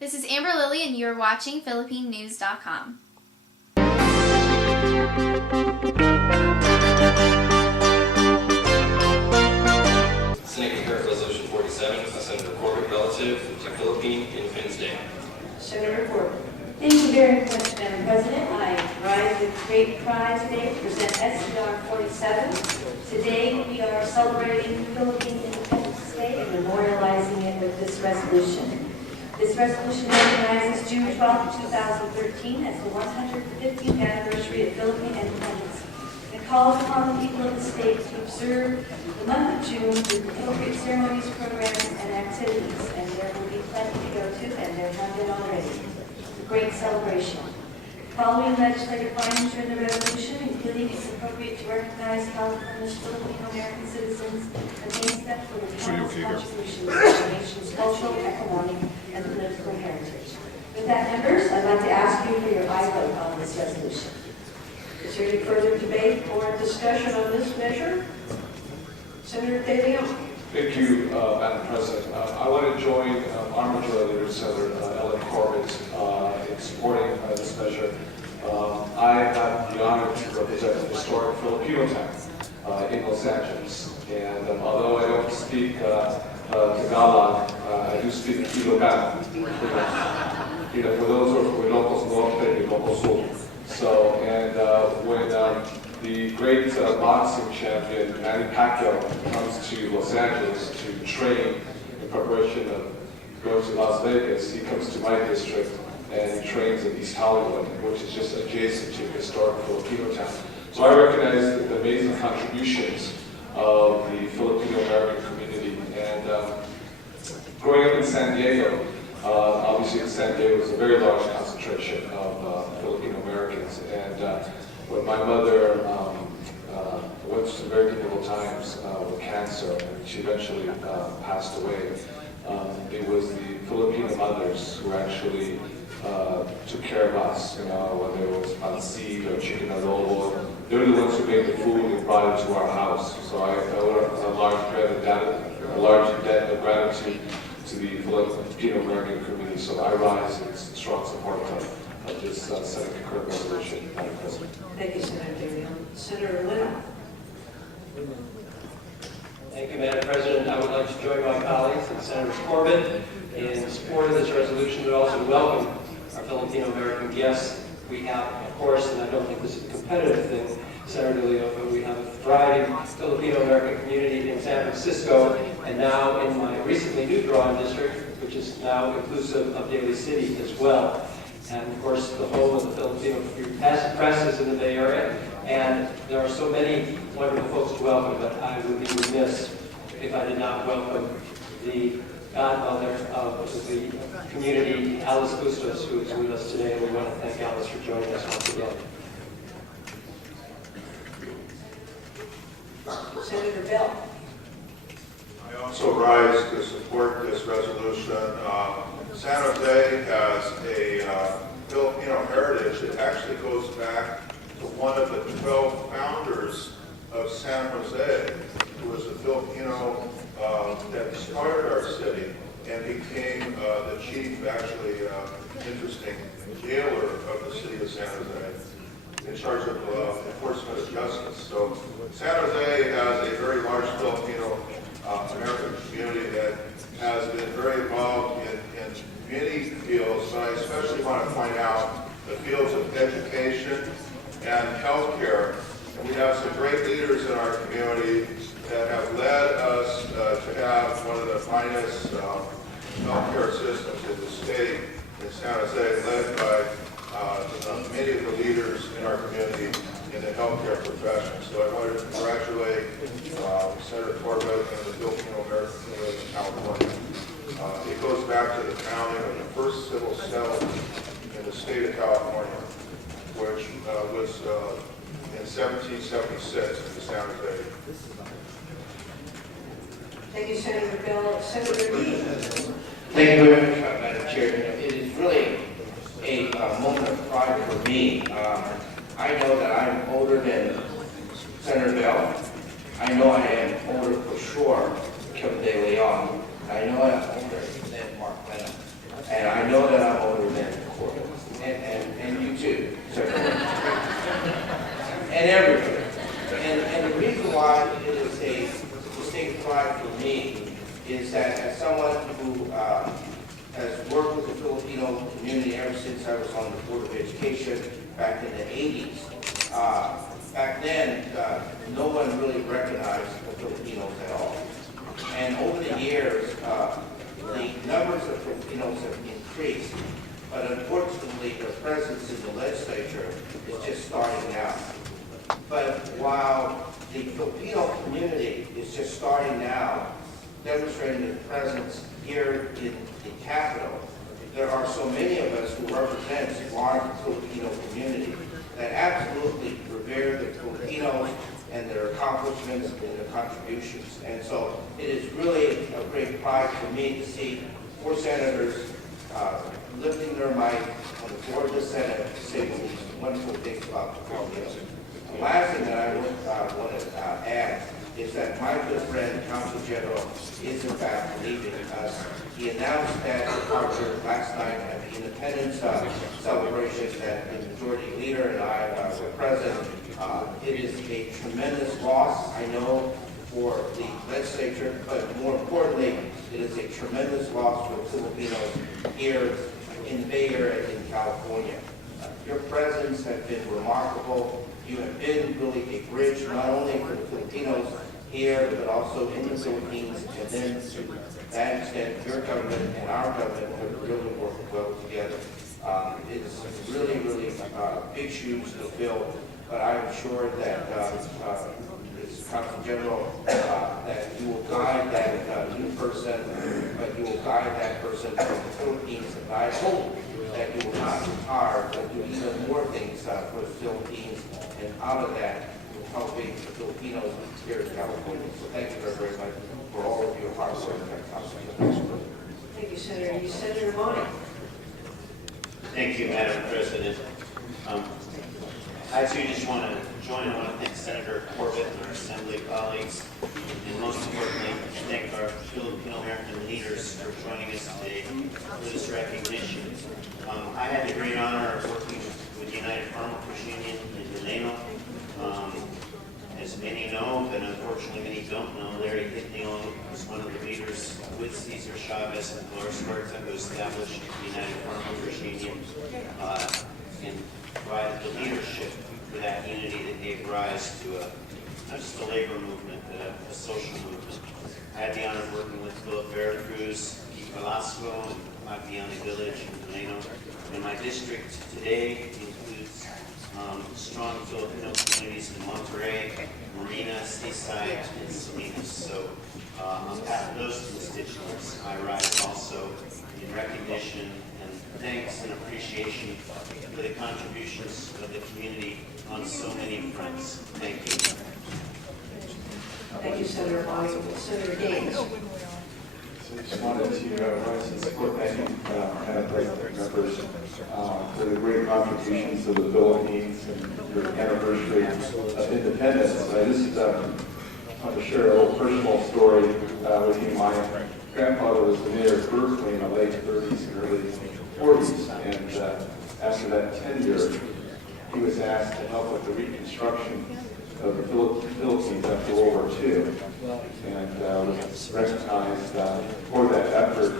This is Amber Lilly, and you're watching PhilippineNews.com. Senate concurrent resolution 47, Senator Corbett, relative to Philippine Independence Day. Senator Corbett. Thank you very much, Madam President. I rise with great pride today to present SCR 47. Today we are celebrating Philippine Independence Day and memorializing it with this resolution. This resolution recognizes June 12, 2013 as the 150th anniversary of Philippine independence. It calls upon the people of the state to observe the month of June with appropriate ceremonies, programs, and activities, and there will be plenty to go to, and there have been already. A great celebration. Following legislative findings during the resolution, including it's appropriate to recognize California's Filipino-American citizens and take steps for the countless contributions to the nation's cultural, economic, and political heritage. With that, members, I'd like to ask you for your aye vote on this resolution. Is there any further debate or discussion on this measure? Senator De Leon. Thank you, Madam President. I want to join our Majority Leader, Senator Ellen Corbett, in supporting this measure. I have the honor to represent the historic Filipino town in Los Angeles. And although I don't speak Tagalog, I do speak Ilocano. For those who are locals norte and locals sur. So, and when the great boxing champion Manny Pacquiao comes to Los Angeles to train in preparation of going to Las Vegas, he comes to my district and he trains in East Hollywood, which is just adjacent to historic Filipino town. So I recognize the amazing contributions of the Filipino-American community. And growing up in San Diego, obviously in San Diego was a very large concentration of Filipino-Americans. And when my mother went through some very difficult times with cancer, and she eventually passed away, it was the Filipino mothers who actually took care of us, whether it was pancit or chicken adobo. They were the ones who made the food and brought it to our house. So I owe a large debt of gratitude to the Filipino-American community. So I rise in strong support of this Senate concurrent resolution, Madam President. Thank you, Senator De Leon. Senator Lynn. Thank you, Madam President. I would like to join my colleagues and Senator Corbett in support of this resolution, but also welcome our Filipino-American guests. We have, of course, and I don't think this is a competitive thing, Senator De Leon, but we have a thriving Filipino-American community in San Francisco, and now in my recently new drawn district, which is now inclusive of Daly City as well. And of course, the home of the Filipino press is in the Bay Area, and there are so many wonderful folks to welcome, but I would be remiss if I did not welcome the godmother of the community, Alice Bustos, who is with us today, and we want to thank Alice for joining us once again. Senator Bell. I also rise to support this resolution. San Jose has a Filipino heritage that actually goes back to one of the 12 founders of San Jose, who was a Filipino that started our city and became the chief, actually interesting, jailer of the city of San Jose, in charge of enforcement of justice. So San Jose has a very large Filipino American community that has been very involved in many fields, but I especially want to point out the fields of education and healthcare. And we have some great leaders in our community that have led us to have one of the finest healthcare systems in the state in San Jose, led by many of the leaders in our community in the healthcare profession. So I wanted to congratulate Senator Corbett and the Filipino-American community in California. It goes back to the founding of the first civil settlement in the state of California, which was in 1776 in San Jose. Thank you, Senator Bell. Senator Lee. Thank you very much, Madam Chair. It is really a moment of pride for me. I know that I'm older than Senator Bell. I know I am older for sure, Kevin De Leon. I know I'm older than Mark Lennon. And I know that since I was on the Board of Education back in the 80s. Back then, no one really recognized the Filipinos at all. And over the years, the numbers of Filipinos have increased, but unfortunately, their presence in the legislature is just starting now. But while the Filipino community is just starting now, demonstrating their presence here in the Capitol, there are so many of us who represent the large Filipino community that absolutely revere the Filipinos and their accomplishments and their contributions. And so it is really a great pride for me to see 4 senators lifting their mic on the floor of the Senate to say these wonderful things about the Filipinos. The last thing that I want to add is that my good friend, Council General, is in fact leaving us. He announced that departure last night at the Independence celebration that the Majority Leader and I were present. It is a tremendous loss, I know, for the legislature, but more importantly, it is a tremendous loss for Filipinos here in the Bay Area and in California. Your presence has been remarkable. You have been really a bridge not only for the Filipinos here, but also in the Philippines, and then to that extent, your government and our government have really worked well together. It's really, really big shoes to fill, but I am sure that as Council General, that you will guide that new person, but you will guide that person from the Philippines, and I hope that you will not retire, but do even more things for the Philippines, and out of that, helping the Filipinos here in California. So thank you very, very much for all of your hard work. Thank you, Senator. Senator Money. Thank you, Madam President. I too just want to join. I want to thank Senator Corbett and our Assembly colleagues, and most importantly, thank our Filipino American leaders for joining us today for this recognition. I had the great honor of working with United Farmworkers Union in Delano. As many know, but unfortunately many don't know, Larry Hicknell was one of the leaders with Cesar Chavez and Dolores Huerta who established the United Farmworkers Union and provided the leadership for that unity that gave rise to not just a labor movement, but a social movement. I had the honor of working with Philip Veracruz, Keith Velasco, and Magdiani Village in Delano. And my district today includes strong Filipino communities in Monterey, Marina, Seaside, and Salinas. So on behalf of those constituents, I rise also in recognition and thanks and appreciation for the contributions of the community on so many fronts. Thank you. Thank you, Senator Money. Senator Gaines. So I just wanted to rise in support, thank you, Madam President, members, for the great contributions to the Philippines and your anniversary of independence. I want to share a little personal story with you. My grandfather was the mayor of Berkeley in the late 30s and early 40s, and after that tenure, he was asked to help with the reconstruction of the Philippines after World War II, and was recognized for that effort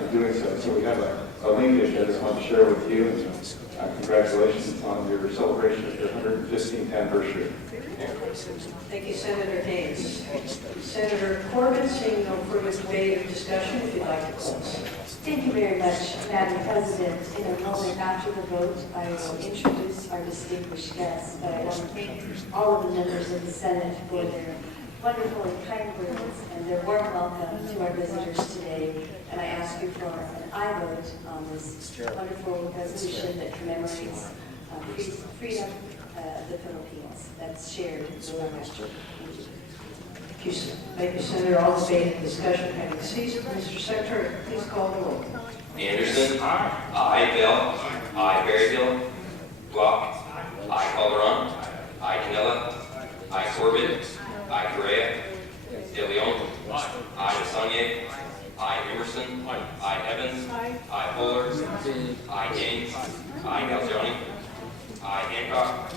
in doing so. So we have a linkage I just want to share with you, and congratulations on your celebration of your 115th anniversary. Thank you, Senator Gaines. Senator Corbett, seeing no further debate or discussion, if you'd like to close. Thank you very much, Madam President. In a moment after the vote, I will introduce our distinguished guests, but I want to thank all of the members of the Senate for their wonderful and kind words and their warm welcome to our visitors today. And I ask you for an aye vote on this wonderful resolution that commemorates freedom of the Philippines that's shared with our nation. Thank you, Senator. All debate and discussion having ceased, Mr. Secretary, please call the roll. Anderson. Aye. Bell. Aye. Berryhill. Block. Aye. Calderon. Aye. Canella. Aye. Corbett. Aye. Correa. De Leon. Aye. Desanye. Aye. Emerson. Aye. Evans. Aye. Fuller. Aye. Gaines. Aye. Galziani. Aye. Hancock.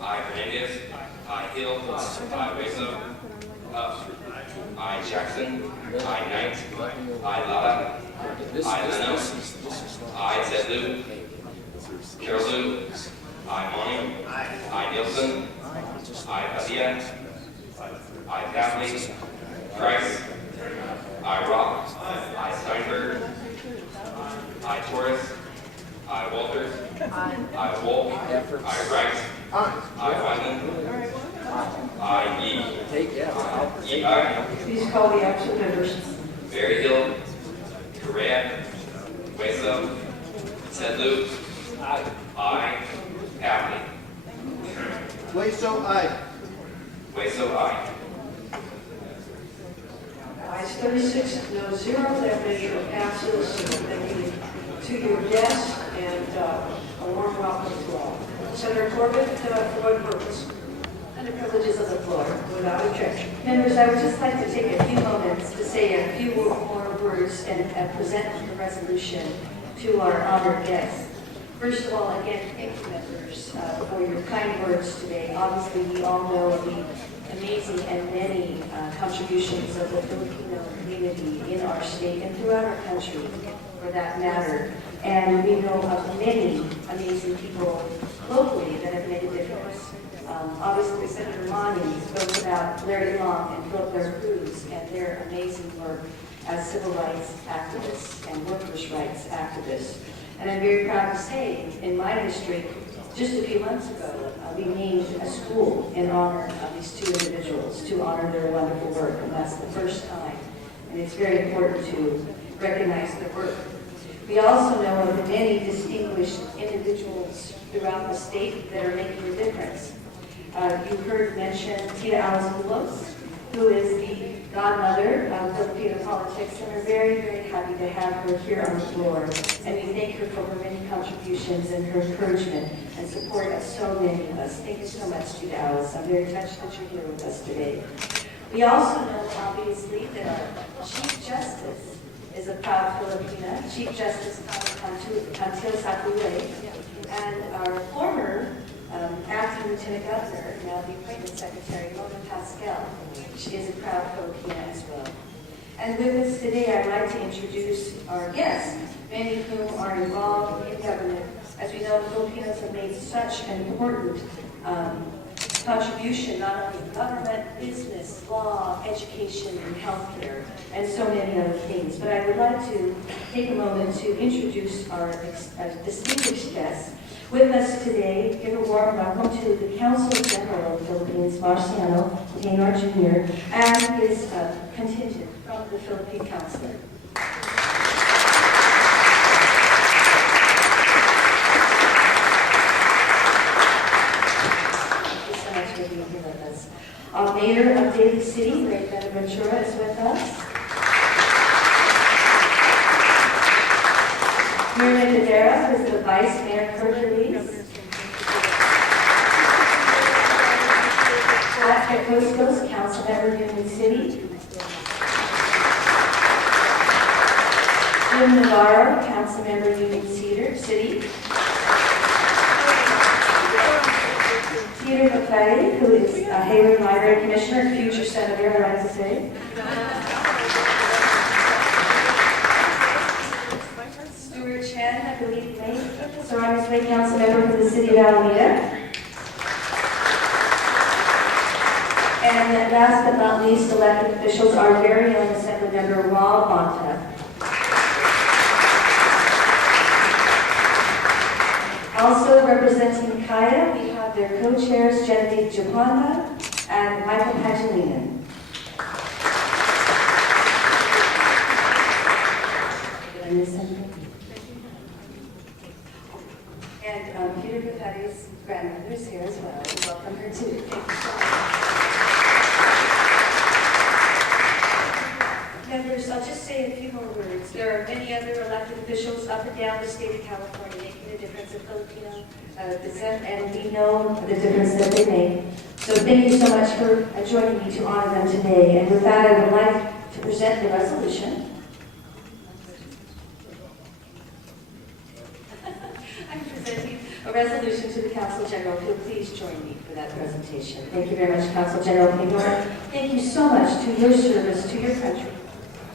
Aye. Hernandez. Aye. Hill. Aye. Mesa. Aye. Jackson. Aye. Knight. Aye. Lala. Aye. Leno. Aye. Zedlu. Carol Lou. I. Monty. I. Nielsen. I. Padilla. I. Kathleen. Price. I. Rock. I. Steinberg. I. Torres. I. Walters. I. Wolf. I. Wright. I. Wyman. I. Yee. I. Please call the absent members. Berryhill. Correa. Hueso. Tedlu. I. Abney. Hueso, aye. Hueso, I. Ayes 36, no 0. That measure passes. Thank you to your guests and a warm welcome to all. Senator Corbett, for what purpose? Under privileges of the floor. Without objection. Members, I would just like to take a few moments to say a few more words and present the resolution to our honored guests. First of all, again, thank you, members, for your kind words today. Obviously, we all know the amazing and many contributions of the Filipino community in our state and throughout our country, for that matter. And we know of many amazing people locally that have made a difference. Obviously, Senator Monty spoke about Larry Long and Philip Cruz and their amazing work as civil rights activists and workers' rights activists. And I'm very proud to say, in my district, just a few months ago, we named a school in honor of these two individuals to honor their wonderful work, and that's the first time. And it's very important to recognize their work. We also know of the many distinguished individuals throughout the state that are making a difference. You heard mention Tita Alice, who is the godmother of Filipino politics, and we're very, very happy to have her here on the floor. And we thank her for her many contributions and her encouragement and support of so many of us. Thank you so much, Tita Alice. I'm very touched that you're here with us today. We also know, obviously, that our Chief Justice is a proud Filipina, Chief Justice Tantil Sakule, and our former Acting Lieutenant Governor, now the Appointment Secretary, Mona Pascal. She is a proud Filipina as well. And with us today, I'd like to introduce our guests, many of whom are involved in government. As we know, Filipinos have made such an important contribution, not only in government, business, law, education, and healthcare, and so many other things. But I would like to take a moment to introduce our distinguished guests. With us today, give a warm welcome to the Council General of the Philippines, Marciano Taynor Jr., and his contingent from the Philippine Consulate. Thank you so much for being here with us. Our Mayor of Daly City, Ray Ventura, is with us. Mayor Cadera, who is the Vice Mayor Hercules. Pat Pecoscos, Council Member Union City. Jim Navarro, Council Member Union City. Peter McFadden, who is a Hayward Library Commissioner, future Senator, I'd like to say. I believe May, Soraya Slade, Council Member for the City of Alameda. And last but not least, elected officials, our very own Assembly Member Rob Bonta. Also representing Kaya, we have their co-chairs, Genevieve Japanda and Michael Pagilinan. Did I miss something? And Peter Buffetti's grandmother is here as well. We welcome her too. Thank you so much. Members, I'll just say a few more words. There are many other elected officials up and down the state of California making a difference in Filipino descent, and we know the difference that they make. So thank you so much for joining me to honor them today. And with that, I would like to present the resolution. I'm presenting a resolution to the Council General. If you'll please join me for that presentation. Thank you very much, Council General Taynor. Thank you so much to your service, to your country,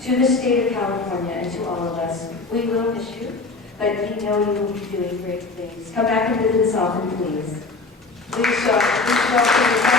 to the state of California, and to all of us. We will miss you, but we know you will be doing great things. Come back and visit us often, please. Please welcome